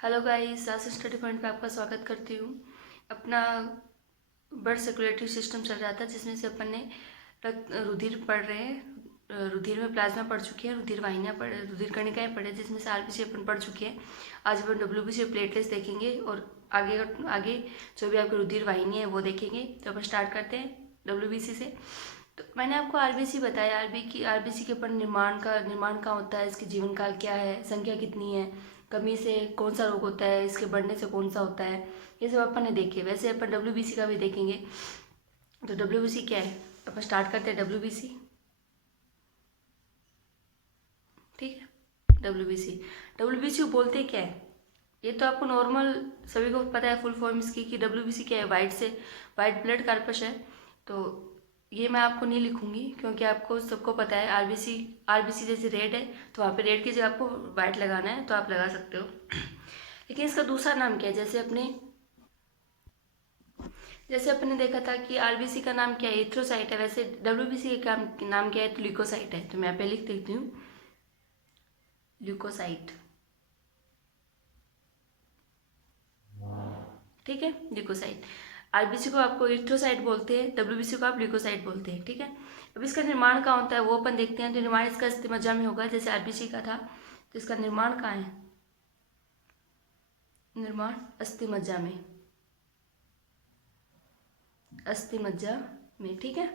Hello guys, आज study point पे आपका स्वागत करती हूँ। अपना ब्लड सर्कुलेटरी सिस्टम चल रहा था जिसमें से अपन ने रुधिर पढ़ रहे हैं। रुधिर में प्लाज्मा पढ़ चुके हैं, रुधिर वाहिनियाँ पढ़, रुधिर कणिकाएँ पढ़े जिसमें से आरबीसी अपन पढ़ चुके हैं। आज अपन डब्ल्यूबीसी प्लेटलेट्स देखेंगे और आगे जो भी आपकी रुधिर वाहिनी है वो देखेंगे। तो अपन स्टार्ट करते हैं डब्ल्यूबीसी से। तो मैंने आपको आरबीसी बताया, आरबीसी के अपन निर्माण कहाँ होता है, इसकी जीवन काल क्या है, संख्या कितनी है, कमी से कौन सा रोग होता है, इसके बढ़ने से कौन सा होता है, ये सब अपन ने देखे। वैसे अपन डब्ल्यूबीसी का भी देखेंगे। तो डब्ल्यूबीसी क्या है, अपन स्टार्ट करते हैं डब्ल्यूबीसी। ठीक है, डब्ल्यूबीसी को बोलते क्या है, ये तो आपको नॉर्मल सभी को पता है फुल फॉर्म इसकी कि डब्ल्यूबीसी क्या है, वाइट ब्लड कार्पस है। तो ये मैं आपको नहीं लिखूंगी क्योंकि आपको सबको पता है आरबीसी जैसे रेड है तो वहाँ पे रेड की जगह आपको वाइट लगाना है तो आप लगा सकते हो। लेकिन इसका दूसरा नाम क्या है, जैसे अपने देखा था कि आरबीसी का नाम क्या है, एरिथ्रोसाइट है, वैसे डब्ल्यूबीसी का नाम क्या है, तो ल्यूकोसाइट है। तो मैं यहाँ पे लिख देती हूँ ल्यूकोसाइट। ठीक है, ल्यूकोसाइट। आरबीसी को आपको एरिथ्रोसाइट बोलते हैं, डब्ल्यूबीसी को आप ल्यूकोसाइट बोलते हैं। ठीक है, अब इसका निर्माण कहाँ होता है वो अपन देखते हैं। तो निर्माण इसका अस्थिमज्जा में होगा, जैसे आरबीसी का था। तो इसका निर्माण कहाँ है, निर्माण अस्थिमज्जा में। ठीक है,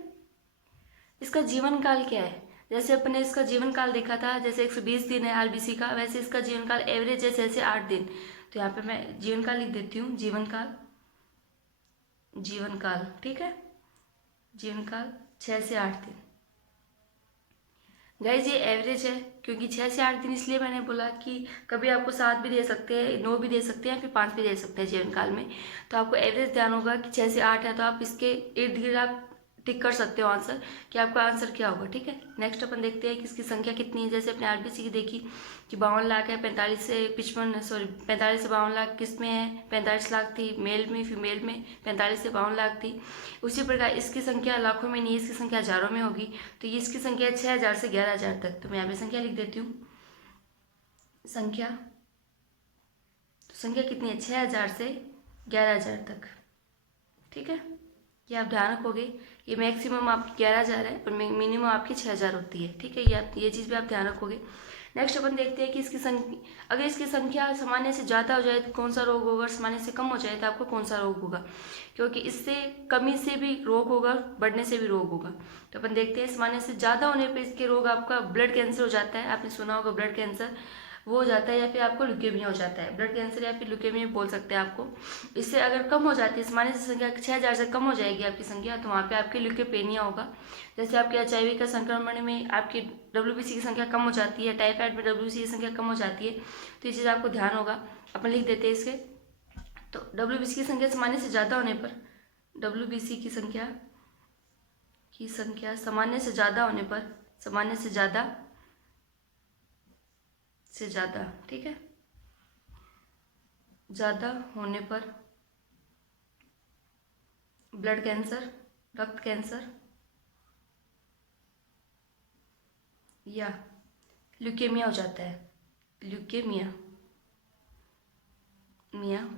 इसका जीवन काल क्या है, जैसे अपने इसका जीवन काल देखा था, जैसे 120 दिन है आरबीसी का, वैसे इसका जीवन काल एवरेज है जैसे 8 दिन। तो यहाँ पे मैं जीवन काल लिख देती हूँ, जीवन काल। ठीक है, जीवन काल 6 से 8 दिन। गाइज ये एवरेज है, क्योंकि 6 से 8 दिन इसलिए मैंने बोला कि कभी आपको 7 भी दे सकते हैं, 9 भी दे सकते हैं, फिर 5 भी दे सकते हैं जीवन काल में। तो आपको एवरेज ध्यान होगा कि 6 से 8 है, तो आप इसके इर्द गिर्द आप टिक कर सकते हो आंसर कि आपका आंसर क्या होगा। ठीक है, नेक्स्ट अपन देखते हैं कि इसकी संख्या कितनी है। जैसे अपने आरबीसी की देखी कि 52 लाख है, 45 से 52 लाख किस में है, 45 लाख थी मेल में, फीमेल में 45 से 52 लाख थी। उसी प्रकार इसकी संख्या लाखों में नहीं, इसकी संख्या हजारों में होगी। तो ये इसकी संख्या 6000 से 11000 तक। तो मैं यहाँ पे संख्या लिख देती हूँ, संख्या कितनी है, 6000 से 11000 तक। ठीक है, ये आप ध्यान रखोगे, ये मैक्सिमम आपकी 11000 है और मिनिमम आपकी 6000 होती है। ठीक है, ये चीज़ भी आप ध्यान रखोगे। नेक्स्ट अपन देखते हैं कि अगर इसकी संख्या सामान्य से ज़्यादा हो जाए तो कौन सा रोग होगा, सामान्य से कम हो जाए तो आपको कौन सा रोग होगा, क्योंकि इससे कमी से भी रोग होगा, बढ़ने से भी रोग होगा। तो अपन देखते हैं, सामान्य से ज़्यादा होने पर इसके रोग आपका ब्लड कैंसर हो जाता है, आपने सुना होगा ब्लड कैंसर वो हो जाता है, या फिर आपको ल्यूकेमिया हो जाता है। ब्लड कैंसर या फिर ल्यूकेमिया बोल सकते हैं आपको। इससे अगर कम हो जाती है, सामान्य से संख्या 6000 से कम हो जाएगी आपकी संख्या, तो वहाँ पे आपके ल्यूकेपेनिया होगा। जैसे आपके एचआईवी का संक्रमण में आपकी डब्ल्यूबीसी की संख्या कम हो जाती है, टाइफाइड में डब्ल्यूबीसी की संख्या कम हो जाती है। तो ये चीज़ आपको ध्यान होगा, अपन लिख देते हैं इसके। तो डब्ल्यूबीसी की संख्या सामान्य से ज़्यादा होने पर, डब्ल्यूबीसी की संख्या सामान्य से ज़्यादा होने पर, सामान्य से ज़्यादा, ठीक है, ज़्यादा होने पर ब्लड कैंसर, रक्त कैंसर या ल्यूकेमिया हो जाता है, ल्यूकेमिया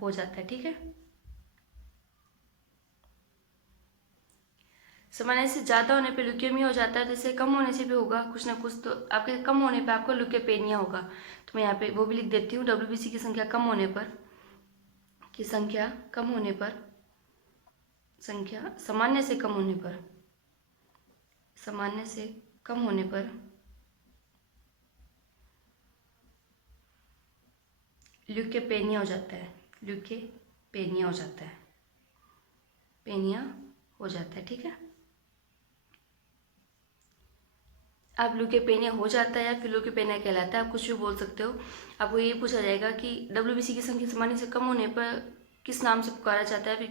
हो जाता है। ठीक है, सामान्य से ज़्यादा होने पे ल्यूकेमिया हो जाता है, तो इसे कम होने से भी होगा कुछ ना कुछ, तो आपके कम होने पे आपको ल्यूकेपेनिया होगा। तो मैं यहाँ पे वो भी लिख देती हूँ, डब्ल्यूबीसी की संख्या कम होने पर, संख्या सामान्य से कम होने पर ल्यूकेपेनिया हो जाता है, पेनिया हो जाता है। ठीक है, आप ल्यूकेपेनिया हो जाता है या फिर ल्यूकेपेनिया कहलाता है, आप कुछ भी बोल सकते हो। आपको ये पूछा जाएगा कि डब्ल्यूबीसी की संख्या सामान्य से कम होने पर किस नाम से पुकारा जाता है, फिर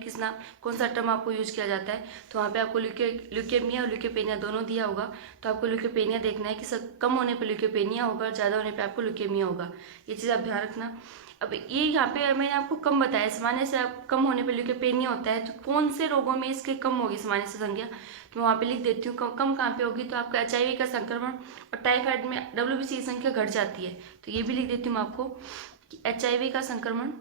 कौन सा टर्म आपको यूज किया जाता है। तो वहाँ पे आपको ल्यूकेमिया और ल्यूकेपेनिया दोनों दिया होगा। तो आपको ल्यूकेपेनिया देखना है कि कम होने पर ल्यूकेपेनिया होगा, ज़्यादा होने पर आपको ल्यूकेमिया होगा। ये चीज़ आप ध्यान रखना। अब ये यहाँ पे मैंने आपको कम बताया, सामान्य से आप कम होने पर ल्यूकेपेनिया होता है, तो कौन से रोगों में इसके कम होगी सामान्य से संख्या, तो वहाँ पे लिख देती हूँ। कम कहाँ पे होगी, तो आपका एचआईवी का संक्रमण और टाइफाइड में डब्ल्यूबीसी की संख्या घट जाती है, तो ये भी लिख देती हूँ आपको। कि HIV का संक्रमण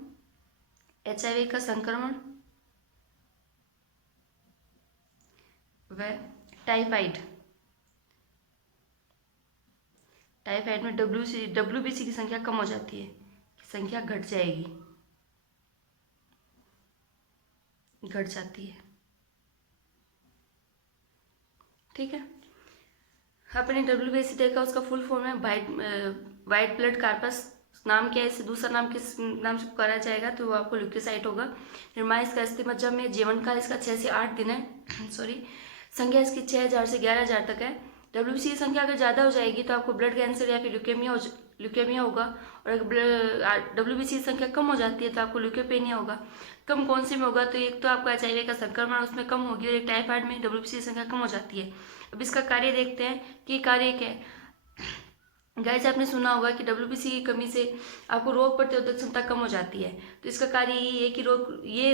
व टाइफाइड में WBC की संख्या कम हो जाती है, संख्या घट जाती है। ठीक है, आपने WBC देखा, उसका फुल फॉर्म है वाइट ब्लड कार्पस। नाम क्या है, इसे दूसरा नाम किस नाम से पुकारा जाएगा, तो वो आपको ल्यूकोसाइट होगा। निर्माण इसका अस्थि मज्जा में, जीवन काल इसका 6 से 8 दिन है सॉरी। संख्या इसकी 6000 से 11000 तक है। WBC की संख्या अगर ज़्यादा हो जाएगी तो आपको ब्लड कैंसर या फिर ल्यूकेमिया होगा, और अगर WBC की संख्या कम हो जाती है तो आपको ल्यूकोपेनिया होगा। कम कौन से में होगा, तो एक तो आपका HIV का संक्रमण उसमें कम होगी, और एक टाइफाइड में WBC की संख्या कम हो जाती है। अब इसका कार्य देखते हैं कि कार्य क्या है। गाइस, आपने सुना होगा कि WBC की कमी से आपको रोग प्रतिरोधक क्षमता कम हो जाती है, तो इसका कार्य यही है कि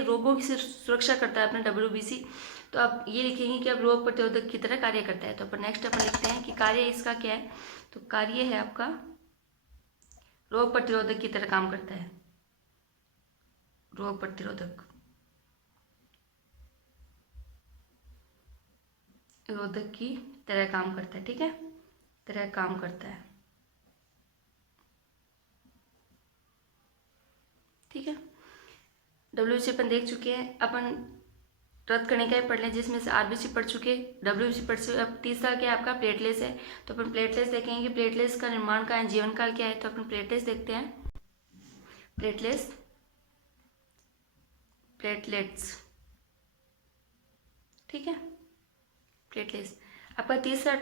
रोगों की सुरक्षा करता है अपना WBC। तो आप ये लिखेंगे कि अब रोग प्रतिरोधक की तरह कार्य करता है। तो अपन नेक्स्ट लिखते हैं कि कार्य इसका क्या है, तो कार्य है आपका रोग प्रतिरोधक की तरह काम करता है। रोग प्रतिरोधक की तरह काम करता है। ठीक है, तरह काम करता है। ठीक है, WBC अपन देख चुके हैं। अपन रद्द करने का ही पढ़ लें, जिसमें से RBC पढ़ चुके, WBC पढ़ चुके। अब तीसरा क्या है आपका प्लेटलेट्स है। तो अपन प्लेटलेट्स देखेंगे कि प्लेटलेट्स का निर्माण का है, जीवन काल क्या है। तो अपन प्लेटलेट्स देखते हैं। प्लेटलेट्स ठीक है, प्लेटलेट्स आपका तीसरा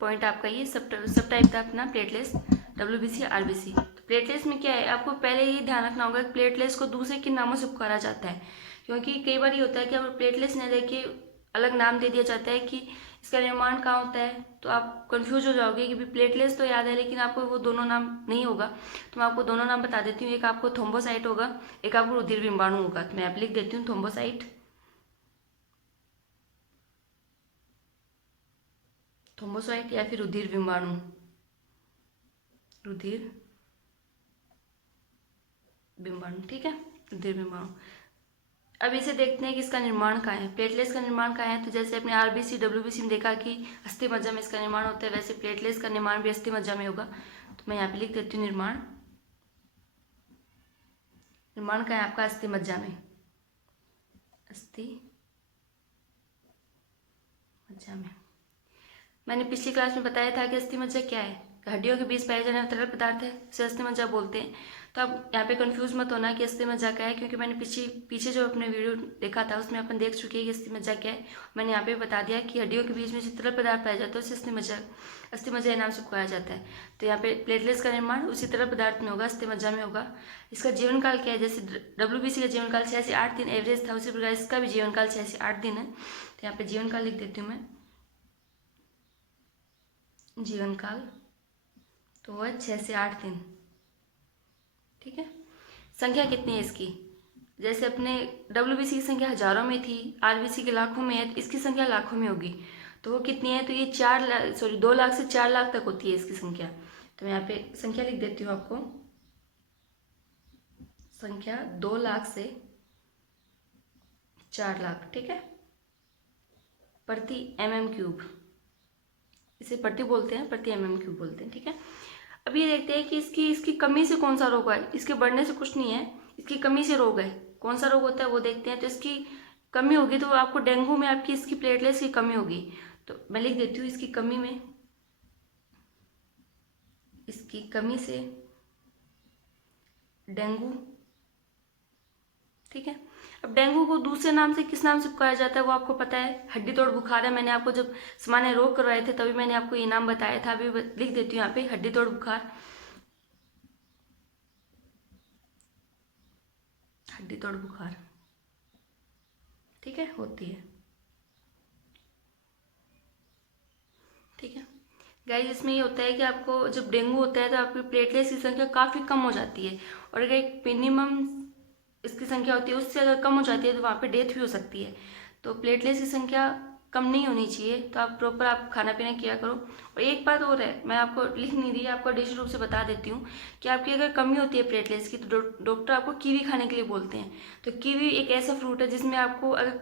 पॉइंट आपका ये सब टाइप था अपना प्लेटलेट्स, WBC RBC। तो प्लेटलेट्स में क्या है, आपको पहले ये ध्यान रखना होगा कि प्लेटलेट्स को दूसरे किन नामों से पुकारा जाता है, क्योंकि कई बार ये होता है कि आप प्लेटलेट्स नहीं देके अलग नाम दे दिया जाता है कि इसका निर्माण कहाँ होता है, तो आप कंफ्यूज हो जाओगे कि प्लेटलेट्स तो याद है लेकिन आपको वो दोनों नाम नहीं होगा। तो मैं आपको दोनों नाम बता देती हूँ, एक आपको थ्रोम्बोसाइट होगा, एक आपको रुधिर बिंबाणु होगा। तो मैं आप लिख देती हूँ थ्रोम्बोसाइट या फिर रुधिर बिंबाणु। ठीक है, रुधिर बिंबाणु। अब इसे देखते हैं कि इसका निर्माण कहाँ है, प्लेटलेट्स का निर्माण कहाँ है। तो जैसे अपने RBC WBC में देखा कि अस्थि मज्जा में इसका निर्माण होता है, वैसे प्लेटलेट्स का निर्माण भी अस्थि मज्जा में होगा। तो मैं यहाँ पे लिख देती हूँ निर्माण कहाँ है आपका, अस्थि मज्जा में। मैंने पिछली क्लास में बताया था कि अस्थि मज्जा क्या है, हड्डियों के बीच पाए जाने वाला तरल पदार्थ है, उसे अस्थि मज्जा बोलते हैं। तो अब यहाँ पे कंफ्यूज मत होना कि अस्थि मज्जा क्या है, क्योंकि मैंने पीछे जो अपने वीडियो देखा था उसमें अपन देख चुके हैं कि अस्थि मज्जा क्या है। मैंने यहाँ पे बता दिया कि हड्डियों के बीच में जो तरल पदार्थ पाया जाता है उसे अस्थि मज्जा नाम से पुकारा जाता है। तो यहाँ पे प्लेटलेट्स का निर्माण उसी तरल पदार्थ में होगा, अस्थि मज्जा में होगा। इसका जीवन काल क्या है, जैसे WBC का जीवन काल 6 से 8 दिन एवरेज था, उसी प्रकार इसका भी जीवन काल 6 से 8 दिन है। तो यहाँ पे जीवन काल लिख देती हूँ मैं, जीवन काल तो वो है 6 से 8 दिन। ठीक है, संख्या कितनी है इसकी, जैसे अपने WBC की संख्या हजारों में थी, RBC के लाखों में है, तो इसकी संख्या लाखों में होगी। तो वो कितनी है, तो ये 2 लाख से 4 लाख तक होती है इसकी संख्या। तो मैं यहाँ पे संख्या लिख देती हूँ आपको, संख्या 2 लाख से 4 लाख। ठीक है, प्रति mm³, इसे प्रति बोलते हैं, प्रति mm³ बोलते हैं। ठीक है, अब ये देखते हैं कि इसकी कमी से कौन सा रोग है। इसके बढ़ने से कुछ नहीं है, इसकी कमी से रोग है। कौन सा रोग होता है वो देखते हैं। तो इसकी कमी होगी तो आपको डेंगू में आपकी इसकी प्लेटलेट्स की कमी होगी। तो मैं लिख देती हूँ इसकी कमी से डेंगू। ठीक है, अब डेंगू को दूसरे नाम से किस नाम से पुकारा जाता है वो आपको पता है, हड्डी तोड़ बुखार है। मैंने आपको जब सामान्य रोग करवाए थे तभी मैंने आपको ये नाम बताया था। अभी लिख देती हूँ यहाँ पे हड्डी तोड़ बुखार, ठीक है, होती है। ठीक है गाइस, इसमें ये होता है कि आपको जब डेंगू होता है तो आपकी प्लेटलेट्स की संख्या काफ़ी कम हो जाती है, और अगर एक मिनिमम इसकी संख्या होती है उससे अगर कम हो जाती है तो वहाँ पे डेथ भी हो सकती है। तो प्लेटलेट्स की संख्या कम नहीं होनी चाहिए। तो आप प्रॉपर आप खाना पीना किया करो। और एक बात और है, मैं आपको लिख नहीं दी, आपको डिश रूप से बता देती हूँ कि आपकी अगर कमी होती है प्लेटलेट्स की तो डॉक्टर आपको कीवी खाने के लिए बोलते हैं। तो कीवी एक ऐसा फ्रूट है जिसमें आपको अगर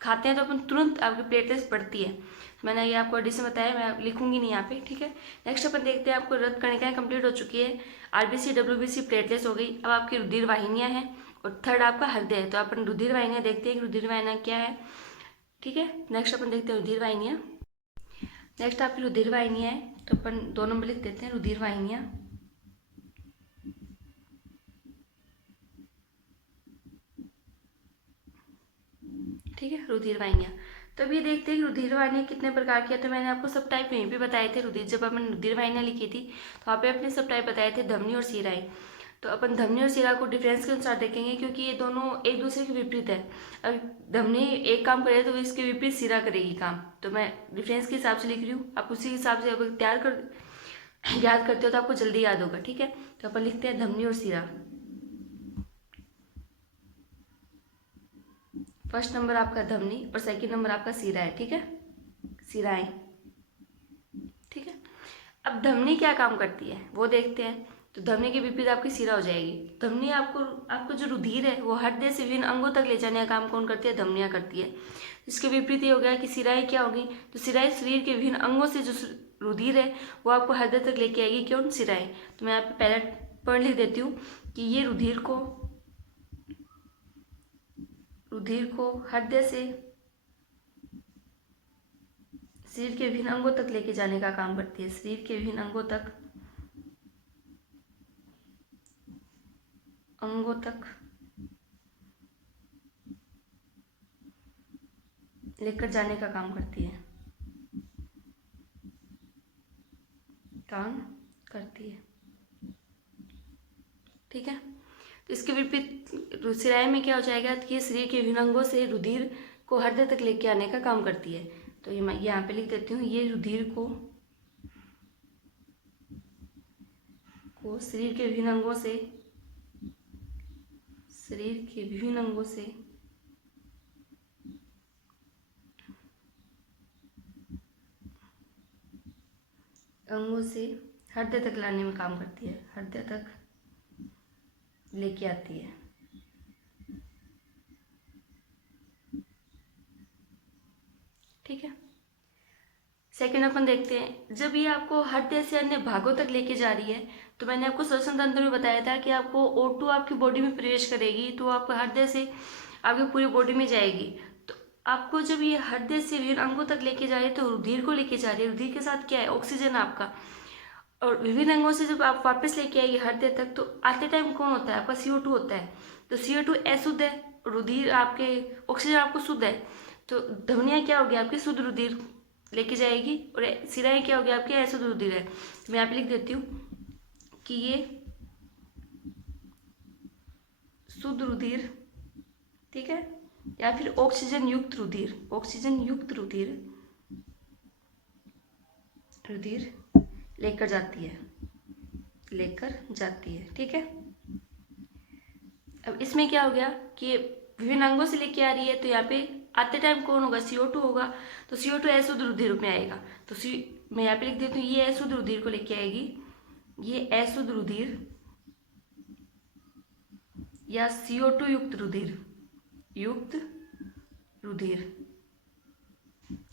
खाते हैं तो अपन तुरंत आपकी प्लेटलेट्स बढ़ती है। मैंने ये आपको एडिशन बताया, मैं लिखूंगी नहीं यहाँ पे, ठीक है। नेक्स्ट अपन देखते हैं, आपको रक्त कणिकाएं कंप्लीट हो चुकी है, आरबीसी डब्ल्यूबीसी प्लेटलेट्स हो गई। अब आपकी रुधिर वाहिनियाँ हैं और थर्ड आपका हृदय है। तो अपन रुधिर वाहिनियाँ देखते हैं कि रुधिर वाहिनियाँ क्या है, ठीक है। नेक्स्ट अपन देखते हैं रुधिर वाहिनियाँ। नेक्स्ट आपकी रुधिर वाहिनियाँ है, तो अपन 2 नंबर लिख देते हैं रुधिर वाहिनियाँ, ठीक है, रुधिर वाहिनियाँ। तो अब ये देखते हैं कि रुधिर वाहिनियाँ कितने प्रकार की है। तो मैंने आपको सब टाइप वहीं पे बताए थे, रुधिर जब अपन रुधिर वाहिनियाँ लिखी थी तो वहाँ पे अपने सब टाइप बताए थे, धमनी और शिराएं। तो अपन धमनी और शिरा को डिफरेंस के अनुसार देखेंगे क्योंकि ये दोनों एक दूसरे के विपरीत है। अब धमनी एक काम करे तो इसके विपरीत शिरा करेगी काम। तो मैं डिफरेंस के हिसाब से लिख रही हूँ, आप उसी हिसाब से अगर याद करते हो तो आपको जल्दी याद होगा, ठीक है। तो अपन लिखते हैं धमनी और शिरा। फर्स्ट नंबर आपका धमनी और सेकंड नंबर आपका शिरा है, ठीक है, शिराएं, ठीक है। अब धमनी क्या काम करती है वो देखते हैं। तो धमनी के विपरीत आपकी शिरा हो जाएगी। धमनी आपको जो रुधिर है वो हृदय से विभिन्न अंगों तक ले जाने का काम कौन करती है, धमनियाँ करती है। इसके विपरीत ये हो गया कि शिराएं क्या होगी, तो शिराएं शरीर के विभिन्न अंगों से जो रुधिर है वो आपको हृदय तक लेके आएगी, क्यों, शिराएं। तो मैं यहाँ पे पहला पॉइंट लिख देती हूँ कि ये रुधिर को हृदय से शरीर के विभिन्न अंगों तक लेके जाने का काम करती है, शरीर के विभिन्न अंगों तक लेकर जाने का काम करती है, ठीक है। तो इसके विपरीत शिराएं में क्या हो जाएगा कि शरीर के विभिन्न अंगों से रुधिर को हृदय तक लेके आने का काम करती है। तो ये मैं यहाँ पे लिख देती हूँ, ये रुधिर को शरीर के विभिन्न अंगों से हृदय तक लाने में काम करती है, हृदय तक लेके आती है, ठीक है। सेकेंड अपन देखते हैं, जब ये आपको हृदय से अन्य भागों तक लेके जा रही है तो मैंने आपको श्वसन तंत्र में बताया था कि आपको O2 आपकी बॉडी में प्रवेश करेगी तो आपको हृदय से आपकी पूरी बॉडी में जाएगी। तो आपको जब ये हृदय से विभिन्न अंगों तक लेके जा रही है तो रुधिर को लेके जा रही है, रुधिर के साथ क्या है, ऑक्सीजन आपका। और विभिन्न अंगों से जब आप वापस लेके आएगी हृदय तक तो आते टाइम कौन होता है, आपका CO2 होता है। तो CO2 अशुद्ध है, रुधिर आपके ऑक्सीजन आपको शुद्ध है। तो धमनियाँ क्या होगी आपकी, शुद्ध रुधिर लेके जाएगी और शिराएं क्या होगी आपकी, अशुद्ध रुधिर है। तो मैं यहाँ पे लिख देती हूँ कि ये शुद्ध रुधिर, ठीक है, या फिर ऑक्सीजन युक्त रुधिर लेकर जाती है, ठीक है। अब इसमें क्या हो गया कि विभिन्न अंगों से लेके आ रही है तो यहाँ पे आते टाइम कौन होगा, CO2 होगा। तो CO2 अशुद्ध रुधिर रूप में आएगा। तो मैं यहाँ पे लिख देती हूँ, ये अशुद्ध रुधिर को लेके आएगी, ये अशुद्ध रुधिर या CO2 युक्त रुधिर,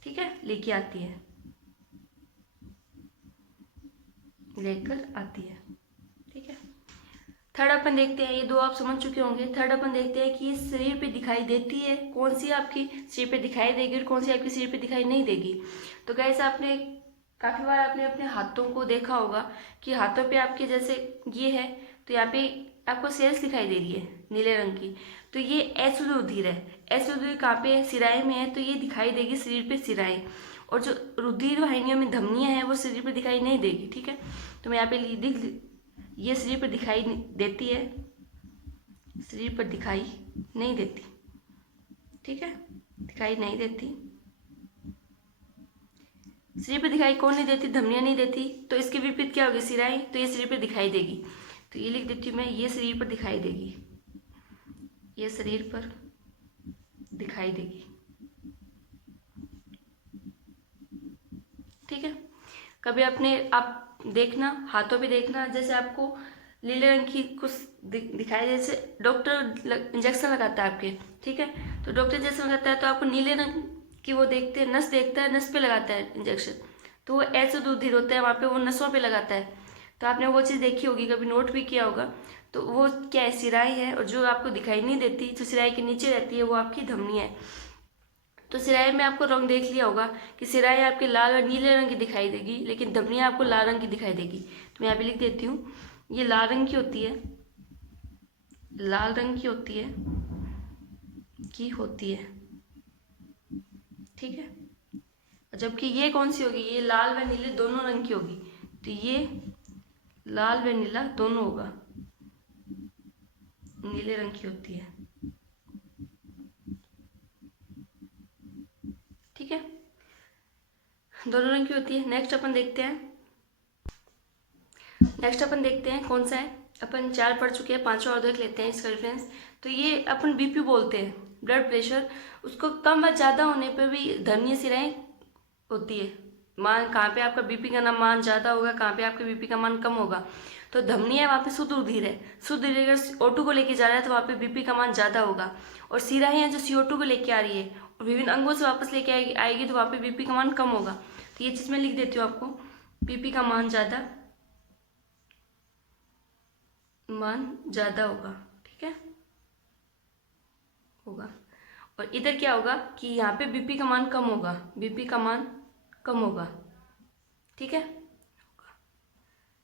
ठीक है, लेकर आती है, ठीक है। थर्ड अपन देखते हैं, ये 2 आप समझ चुके होंगे। थर्ड अपन देखते हैं कि ये शरीर पे दिखाई देती है, कौन सी आपकी शरीर पे दिखाई देगी और कौन सी आपकी शरीर पे दिखाई नहीं देगी। तो गाइस आपने काफ़ी बार आपने अपने हाथों को देखा होगा कि हाथों पे आपके जैसे ये है तो यहाँ पे आपको सेल्स दिखाई दे रही है नीले रंग की, तो ये अशुद्ध रुधिर है। अशुद्ध रुधिर कहाँ पे है, शिराएं में है, तो ये दिखाई देगी शरीर पे शिराएं। और जो रुधिर वाहिनियों में धमनियाँ हैं वो शरीर पे दिखाई नहीं देगी, ठीक है। तो मैं यहाँ पे ये शरीर पर दिखाई देती है, शरीर पर दिखाई नहीं देती, ठीक है, दिखाई नहीं देती। शरीर पर दिखाई कौन नहीं देती, धमनियाँ नहीं देती। तो इसके विपरीत क्या होगी, शिराएं, तो ये शरीर पर दिखाई देगी। तो ये लिख देती हूँ मैं, ये शरीर पर दिखाई देगी, ये शरीर पर दिखाई देगी, ठीक है। कभी आप देखना हाथों पे देखना, जैसे आपको नीले रंग की कुछ दिखाई, जैसे डॉक्टर इंजेक्शन लगाता है आपके, ठीक है, तो डॉक्टर इंजेक्शन लगाता है तो आपको नीले रंग की वो देखते हैं, नस देखता है, नस पे लगाता है इंजेक्शन, तो वो ऐसे रुधिर होता है वहाँ पे, वो नसों पे लगाता है। तो आपने वो चीज़ देखी होगी, कभी नोट भी किया होगा। तो वो क्या है, सिराई है, और जो आपको दिखाई नहीं देती, जो सिराई के नीचे रहती है, वो आपकी धमनी है। तो सिराई में आपको रंग देख लिया होगा कि सिराई आपकी लाल और नीले रंग की दिखाई देगी, लेकिन धमनियाँ आपको लाल रंग की दिखाई देगी। तो मैं यहाँ पे लिख देती हूँ, ये लाल रंग की होती है, लाल रंग की होती है, ठीक है। जबकि ये कौन सी होगी, ये लाल व नीले दोनों रंग की होगी, तो ये लाल व नीला दोनों होगा, नीले रंग की होती है, ठीक है, दोनों रंग की होती है। नेक्स्ट अपन देखते हैं कौन सा है। अपन 4 पढ़ चुके हैं, 5 और देख लेते हैं इसका रेफरेंस। तो ये अपन बीपी बोलते हैं, ब्लड प्रेशर, उसको कम व ज़्यादा होने पर भी धमनी सिराएं होती है। मान कहाँ पे आपका बीपी का मान ज़्यादा होगा, कहाँ पे आपके बीपी का मान कम होगा। तो धमनी है, वहाँ पे शुद्ध रुधिर है, शुद्ध रुधिर अगर O2 को लेके जा रहा है तो वहाँ पे बीपी का मान ज़्यादा होगा। और सिराएं हैं जो CO2 को लेके आ रही है और विभिन्न अंगों से वापस लेके आएगी तो वहाँ पे बीपी का मान कम होगा। तो ये चीज़ मैं लिख देती हूँ आपको, बीपी का मान ज़्यादा होगा, ठीक है, होगा। और इधर क्या होगा कि यहाँ पे बीपी का मान कम होगा, बीपी का मान कम होगा, ठीक है।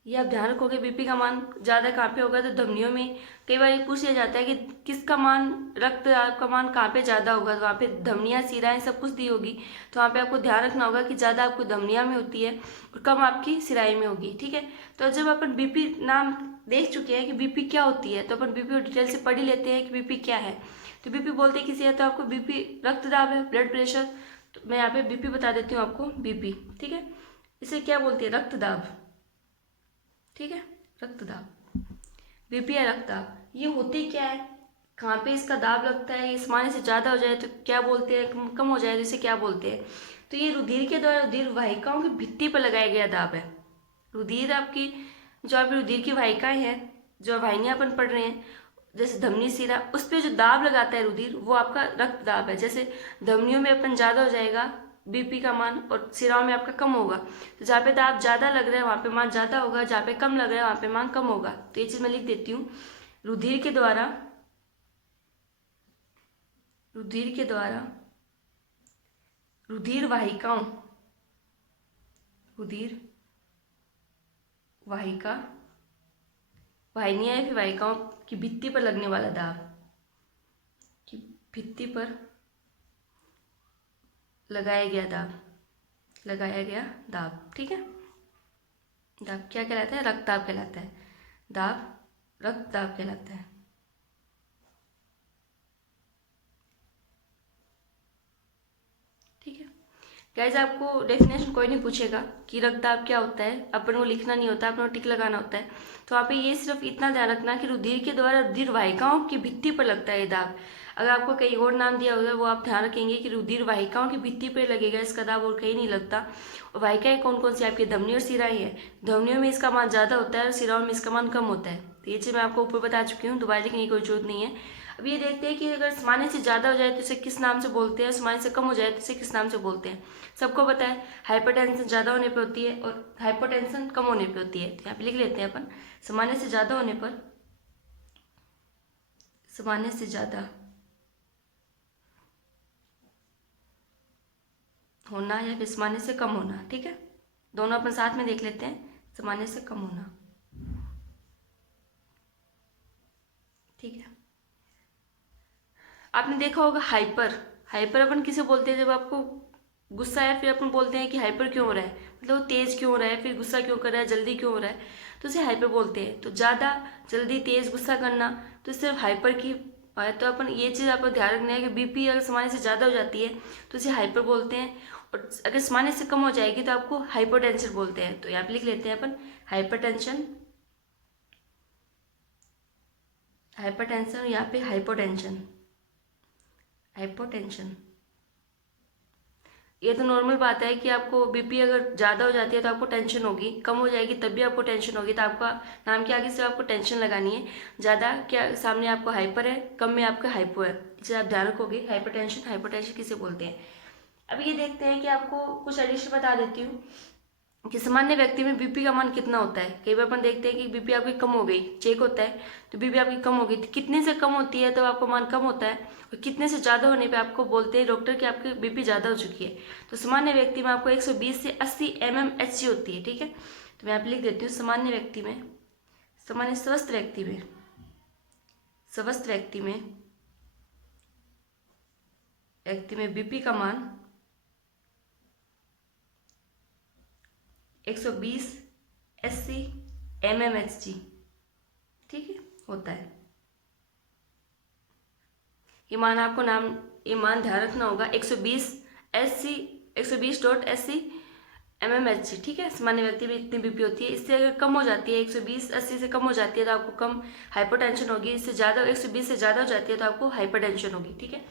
ये आप ध्यान रखोगे, बीपी का मान ज़्यादा कहाँ पे होगा, तो धमनियों में। कई बार ये पूछ लिया जाता है कि किसका मान, रक्तदाब का मान कहाँ पे ज़्यादा होगा, तो वहाँ पे धमनियाँ सिराएं सब कुछ दी होगी, तो वहाँ पे आपको ध्यान रखना होगा कि ज़्यादा आपको धमनियाँ में होती है और कम आपकी सिराई में होगी, ठीक है। तो जब अपन बीपी नाम देख चुके हैं कि बीपी क्या होती है, तो अपन बीपी को डिटेल से पढ़ ही लेते हैं कि बीपी क्या है। तो बीपी बोलते किसी है, तो आपको बीपी रक्तदाब है, ब्लड प्रेशर। तो मैं यहाँ पे बीपी बता देती हूँ आपको, बीपी, ठीक है। इसे क्या बोलते हैं, रक्तदाब, ठीक है, रक्तदाब, बीपी या रक्तदाब। ये होती क्या है, कहाँ पे इसका दाब लगता है, इस माने से ज़्यादा हो जाए तो क्या बोलते हैं, कम हो जाए तो इसे क्या बोलते हैं। तो ये रुधिर के द्वारा रुधिर वाहिकाओं की भित्ति पर लगाया गया दाब है। रुधिर आपकी, जो आपकी रुधिर की वाहिकाएं हैं, जो वाहिनियाँ अपन पढ़ रहे हैं, जैसे धमनी सिरा, उस पर जो दाब लगाता है रुधिर, वो आपका रक्तदाब है। जैसे धमनियों में अपन ज़्यादा हो जाएगा बीपी का मान और सिराओं में आपका कम होगा, तो जहाँ पे दाब ज़्यादा लग रहा है वहाँ पे मान ज़्यादा होगा, जहाँ पे कम लग रहा है वहाँ पे मान कम होगा। तो ये चीज़ मैं लिख देती हूँ, रुधिर के द्वारा रुधिर वाहिका वाहिनियाँ या फिर वाहिकाओं की भित्ति पर लगने वाला दाब, की भित्ति पर लगाया गया दाब, ठीक है। दाब क्या कहलाता है, रक्तदाब कहलाता है, दाब रक्तदाब कहलाता है, ठीक है। गाइज आपको डेफिनेशन कोई नहीं पूछेगा कि रक्तदाब क्या होता है, अपन को लिखना नहीं होता, अपन को टिक लगाना होता है। तो वहाँ पे ये सिर्फ इतना ध्यान रखना कि रुधिर के द्वारा रुधिर वाहिकाओं की भित्ति पर लगता है दाब। अगर आपको कहीं और नाम दिया होगा वो आप ध्यान रखेंगे कि रुधिर वाहिकाओं की भित्ति पर लगेगा इसका दाब, और कहीं नहीं लगता। और वाहिकाएं कौन कौन सी आपकी, धमनी और सिराएं हैं। धमनियों में इसका मान ज़्यादा होता है और सिराओं में इसका मान कम होता है। तो ये चीज़ मैं आपको ऊपर बता चुकी हूँ, दोबारा लिखने की कोई जरूरत नहीं है। अब ये देखते हैं कि अगर सामान्य से ज़्यादा हो जाए तो इसे किस नाम से बोलते हैं, सामान्य से कम हो जाए तो इसे किस नाम से बोलते हैं। सबको पता है हाइपरटेंशन ज़्यादा होने पे होती है और हाइपोटेंशन कम होने पे होती है। तो यहाँ पे लिख लेते हैं अपन, सामान्य से ज़्यादा होने पर, सामान्य से ज़्यादा होना या फिर सामान्य से कम होना, ठीक है। दोनों अपन साथ में देख लेते हैं, सामान्य से कम होना, ठीक है। आपने देखा होगा हाइपर अपन किसे बोलते हैं, जब आपको गुस्सा है फिर अपन बोलते हैं कि हाइपर क्यों हो रहा है, मतलब वो तेज़ क्यों हो रहा है, फिर गुस्सा क्यों कर रहा है, जल्दी क्यों हो रहा है, तो उसे हाइपर बोलते हैं। तो ज़्यादा, जल्दी, तेज़, गुस्सा करना, तो सिर्फ हाइपर की है। तो अपन ये चीज़ आपको ध्यान रखना है कि बीपी अगर सामान्य से ज़्यादा हो जाती है तो उसे हाइपर बोलते हैं, और अगर सामान्य से कम हो जाएगी तो आपको हाइपोटेंशन बोलते हैं। तो यहाँ पे लिख लेते हैं अपन, हाइपरटेंशन, यहाँ पे हाइपोटेंशन, ये तो नॉर्मल बात है कि आपको बीपी अगर ज़्यादा हो जाती है तो आपको टेंशन होगी, कम हो जाएगी तब भी आपको टेंशन होगी। तो आपका नाम के आगे से आपको टेंशन लगानी है। ज़्यादा क्या सामने आपको हाइपर है, कम में आपका हाइपो है, इसे आप ध्यान रखोगे। हाइपरटेंशन, हाइपोटेंशन किसे बोलते हैं। अब ये देखते हैं कि आपको कुछ एडिशन बता देती हूँ कि सामान्य व्यक्ति में बीपी का मान कितना होता है। कई बार अपन देखते हैं कि बीपी आपकी कम हो गई, चेक होता है तो बीपी आपकी कम हो गई, तो कितने से कम होती है तो आपका मान कम होता है, और कितने से ज़्यादा होने पे आपको बोलते हैं डॉक्टर कि आपकी बीपी ज़्यादा हो चुकी है। तो सामान्य व्यक्ति में आपको 120 से 80 mmHg होती है, ठीक है। तो मैं यहाँ पे लिख देती हूँ सामान्य व्यक्ति में, सामान्य स्वस्थ व्यक्ति में, स्वस्थ व्यक्ति में बीपी का मान 120 80 mmHg, ठीक है, होता है। ये मान आपको ये मान ध्यान रखना होगा, 120.80 mmHg, ठीक है। सामान्य व्यक्ति में इतनी बीपी होती है। इससे अगर कम हो जाती है, 120-80 से कम हो जाती है तो आपको कम हाइपरटेंशन होगी। इससे ज़्यादा 120 से ज़्यादा हो जाती है तो आपको हाइपरटेंशन होगी, ठीक है।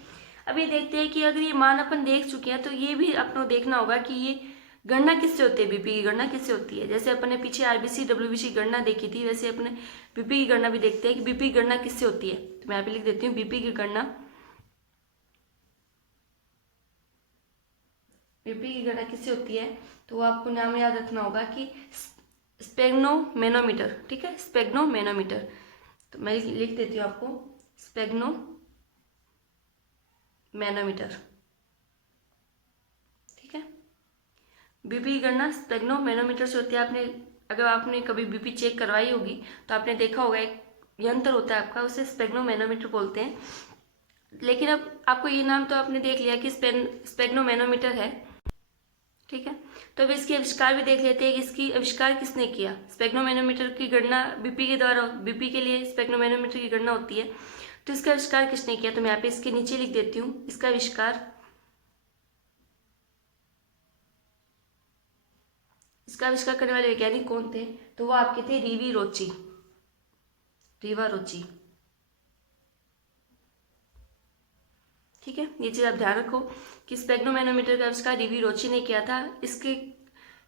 अब ये देखते हैं कि अगर ये मान अपन देख चुके हैं तो ये भी अपने देखना होगा कि ये गणना किससे होती है, बीपी की गणना किससे होती है। जैसे अपन ने पीछे आरबीसी डब्ल्यूबीसी गणना देखी थी, वैसे अपने बीपी की गणना भी देखते हैं कि बीपी की गणना किससे होती है। तो मैं यहाँ पे लिख देती हूँ बीपी की गणना, बीपी की गणना किससे होती है। तो आपको नाम याद रखना होगा कि स्पेग्नोमेनोमीटर, ठीक है, स्पेग्नोमेनोमीटर। तो मैं लिख देती हूँ आपको स्पेग्नोमेनोमीटर, ठीक है। बीपी की गणना स्पेग्नोमेनोमीटर से होती है। अगर आपने कभी बीपी चेक करवाई होगी तो आपने देखा होगा एक यंत्र होता है आपका, उसे स्पेग्नोमेनोमीटर बोलते हैं। लेकिन अब आपको ये नाम तो आपने देख लिया कि स्पेग्नोमेनोमीटर है, ठीक है। तो अब इसके आविष्कार भी देख लेते हैं कि इसकी आविष्कार किसने किया। स्पेग्नोमेनोमीटर की गणना बीपी के द्वारा, बीपी के लिए स्पेग्नोमेनोमीटर की गणना होती है। तो इसका आविष्कार किसने किया, तो मैं यहाँ पे इसके नीचे लिख देती हूँ इसका आविष्कार। इसका आविष्कार करने वाले वैज्ञानिक कौन थे, तो वो आपके थे रीवा रोची, ठीक है। ये चीज़ आप ध्यान रखो कि स्पेग्नोमेनोमीटर का आविष्कार रीवा रोची ने किया था। इसके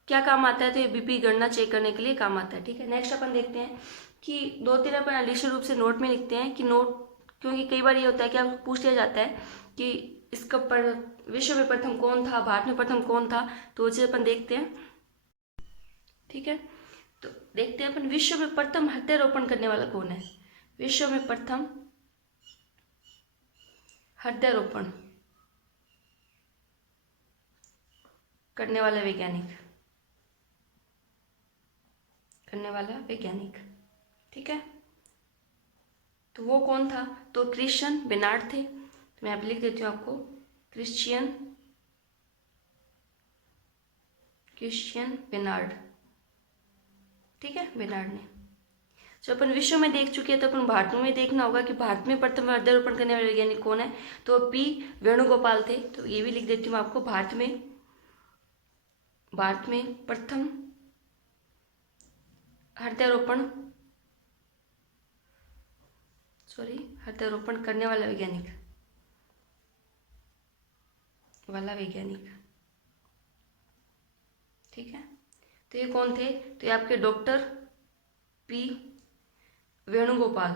क्या काम आता है, तो ये बीपी गणना चेक करने के लिए काम आता है, ठीक है। नेक्स्ट अपन देखते हैं कि 2-3 अपन अनिश्चित रूप से नोट में लिखते हैं कि नोट, क्योंकि कई बार ये होता है कि आपको पूछ लिया जाता है कि इसका विश्व में प्रथम कौन था, भारत में प्रथम कौन था, तो वो चीज़ अपन देखते हैं, ठीक है। तो देखते हैं अपन विश्व में प्रथम हृदयारोपण करने वाला कौन है। विश्व में प्रथम हृदयारोपण करने वाला वैज्ञानिक, ठीक है। तो वो कौन था, तो क्रिश्चियन बेनार्ड थे। तो मैं यहाँ पे लिख देती हूँ आपको क्रिश्चियन बेनार्ड, ठीक है, बेनार्ड ने। जो अपन विश्व में देख चुके हैं तो अपन भारत में देखना होगा कि भारत में प्रथम हृदयारोपण करने वाले वैज्ञानिक कौन है, तो पी वेणुगोपाल थे। तो ये भी लिख देती हूँ आपको, भारत में प्रथम हृदयारोपण करने वाला वैज्ञानिक, ठीक है। तो ये कौन थे, तो ये आपके डॉक्टर पी वेणुगोपाल,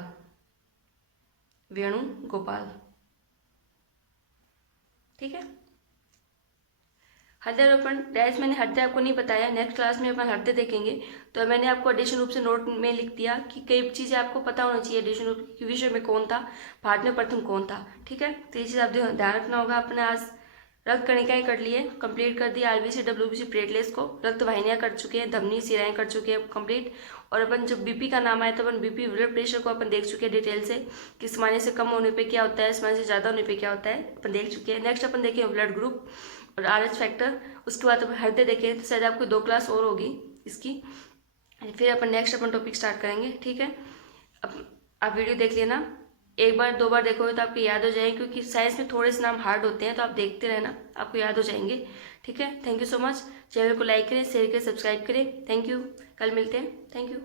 ठीक है। हृदयारोपण डैश मैंने हृदय आपको नहीं बताया, नेक्स्ट क्लास में अपन हृदय देखेंगे। तो मैंने आपको एडिशन रूप से नोट में लिख दिया कि कई चीज़ें आपको पता होना चाहिए एडिशन रूप कि विश्व में कौन था, भारत में प्रथम कौन था, ठीक है। तो ये चीज़ आप ध्यान रखना होगा। अपने आज रक्त कणिकाएं कर लिए, कंप्लीट कर दी आरबीसी डब्ल्यूबीसी प्लेटलेट्स को, रक्त वाहिनियां कर चुके हैं, धमनी सिराएं कर चुके हैं कंप्लीट। और अपन जब बीपी का नाम आया तो अपन बीपी ब्लड प्रेशर को अपन देख चुके हैं डिटेल से कि सामान्य से कम होने पे क्या होता है, सामान्य से ज़्यादा होने पे क्या होता है, अपन देख चुके हैं। नेक्स्ट अपन देखें ब्लड ग्रुप और RH फैक्टर, उसके बाद अपन हृदय देखें। तो शायद आपको 2 क्लास और होगी इसकी, फिर अपन नेक्स्ट अपन टॉपिक स्टार्ट करेंगे, ठीक है। अब आप वीडियो देख लेना, 1 बार 2 बार देखोगे तो आपको याद हो जाएंगे, क्योंकि साइंस में थोड़े से नाम हार्ड होते हैं, तो आप देखते रहना, आपको याद हो जाएंगे, ठीक है। Thank you so much. Channel को लाइक करें, शेयर करें, सब्सक्राइब करें। थैंक यू, कल मिलते हैं। Thank you.